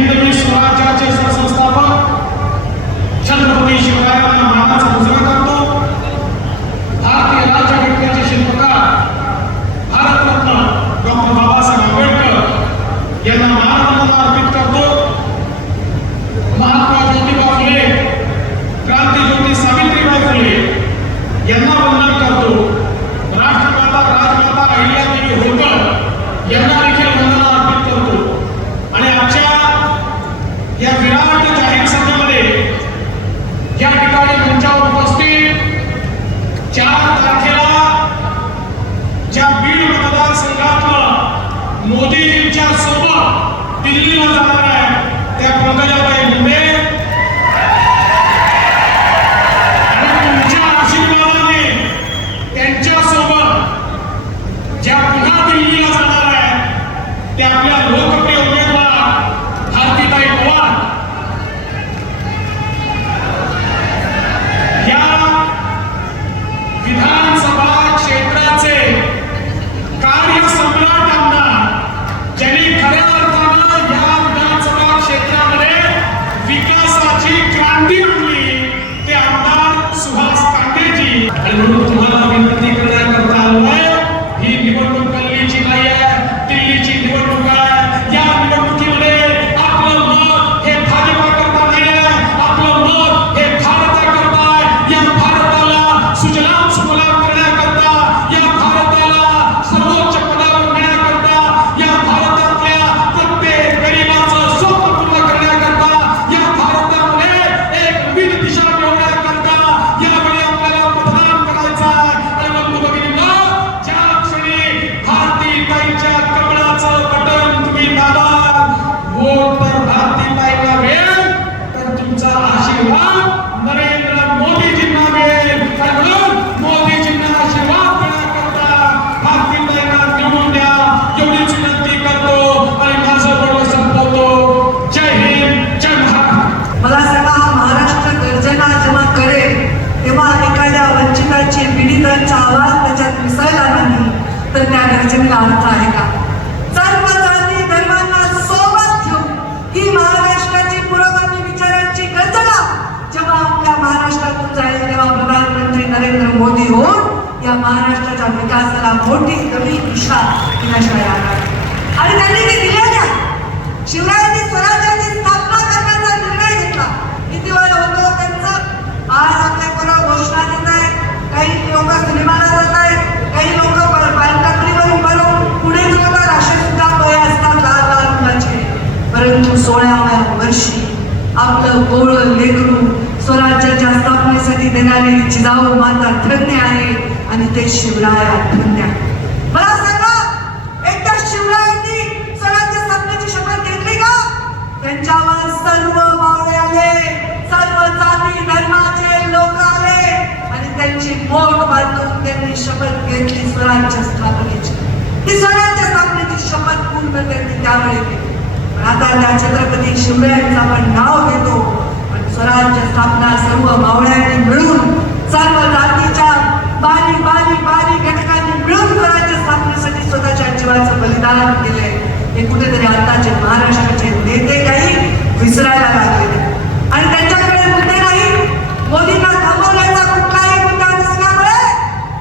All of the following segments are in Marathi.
हिंदवी स्वराज्याचे सरसंस्थापक छत्रपती शिवरायांना मानाचा उजवा करतो भारतीय राज्यघटनेचे शिल्पकार भारतरत्न डॉक्टर बाबासाहेब आंबेडकर यांना मान मतदारसंघातलं मोदीजींच्या सोबत दिल्लीला जाणार आहे. त्या पंकजाबाई मुंडे. महाराष्ट्राच्या विकासाला मोठी नवी दिशा दिल्याशिवाय आणि त्यांनी ती दिलेल्या शिवरायांनी स्वराज्याची स्थापना करण्याचा निर्णय घेतला. किती वेळ होतो त्यांचं? आज आपल्या पर घोषणा देत आहेत? काही लोक सिनेमाला जात आहेत. काही लोक बालकात्रीवर उभं राहून पुढे तुम्हाला असे सुद्धा वय असतात लहान लहान मुलाचे. परंतु सोळाव्या वर्षी आपलं गोळ लेकरू स्वराज्याच्या स्थापनेसाठी देणारी जिजाऊ माता धन्य आहे आणि ते शिवराय धन्य मला सांगा एकदा शिवरायांनी स्वराज्य स्थापनेची शपथ घेतली का? त्यांच्यावर सर्व मावळे आले सर्व जाती धर्माचे लोक आले आणि त्यांची बोट बांधून त्यांनी शपथ घेतली स्वराज्य स्थापनेची. ती स्वराज्य स्थापनेची शपथ पूर्ण त्यांनी त्यावेळी केली पण आता त्या छत्रपती शिवरायांचं आपण नाव घेतो. पण स्वराज्य स्थापना सर्व मावळ्यांनी मिळून विसरायला लागले. आणि त्यांच्याकडे मुद्दे नाही? मोदींना थांबवण्याचा कुठलाही मुद्दा नसल्यामुळे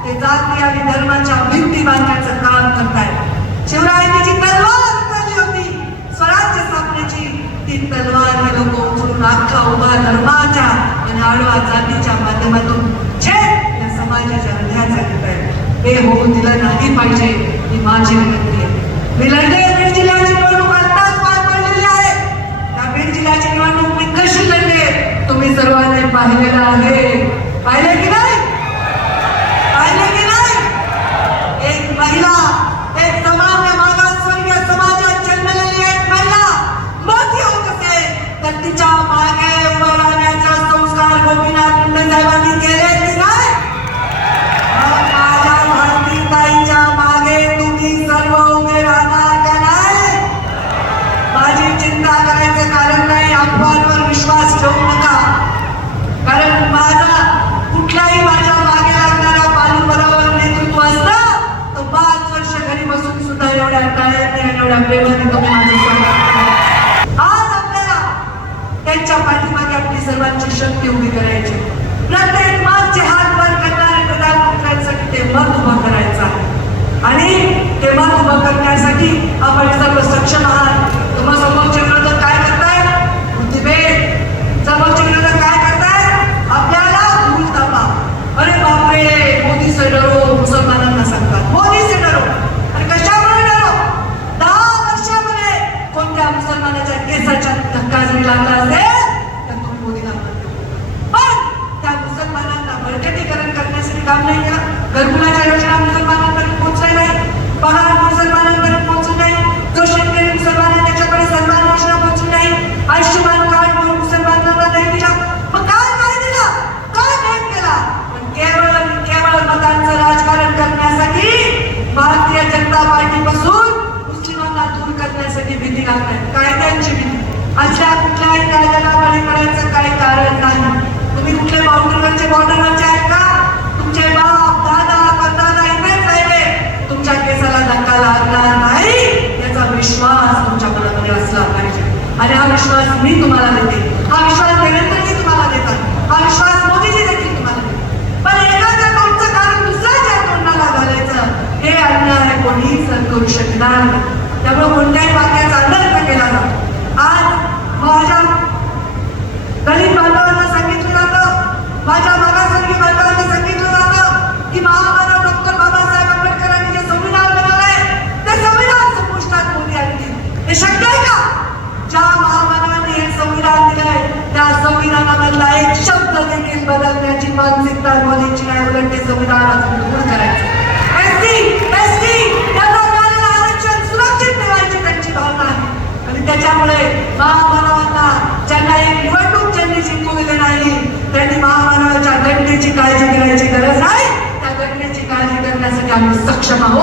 ते जाती आणि धर्माच्या भिंती बांधण्याचं काम करतायत. शिवरायांनी जी तलवार उचलली होती. स्वराज्य स्थापनेची ती तलवार हे लोक उचलून अख्खा उभा धर्माच्या आणि आडवा जातीच्या माध्यमातून छेद या समाजाच्या हृदयाचा घेत हे होऊन दिलं नाही पाहिजे ही माझी विनंती आहे. मी पाहिलेलं आहे एवढ्या तळ्यात आणि एवढ्या प्रेमाने तो आज आपल्याला त्यांच्या पाठीमागे आपली सर्वांची शक्ती उभी करायची प्रत्येक मागचे हात वर करणाऱ्या प्रधानमंत्र्यांसाठी ते मत उभं करायचं आहे. आणि ते मत उभं करण्यासाठी आपण सर्व सक्षम आहात. काम नाही केलं घरकुलाच्या योजना मुसलमानांपर्यंत पोहोचल्या नाही पहा शकणार नाही. त्यामुळे कोणत्याही वाक्याचा अनर्थ केला जातो. आज माझ्या दलित बांधवांना सांगितलं जातं माझ्या मागासवर्गीय बांधवांना सांगितलं जातं की महामानव डॉक्टर बाबासाहेब आंबेडकरांनी जे संविधान बनवलंय ते संविधान संपुष्टात मोदी आणतील हे शक्य आहे का? ज्या महामानवांनी हे संविधान दिलंय त्या संविधानामधला एक शब्द देखील बदलण्याची मानसिकता मोदींची नाही उलट ते संविधान अजून दूर करायचं. Saksha Mahol.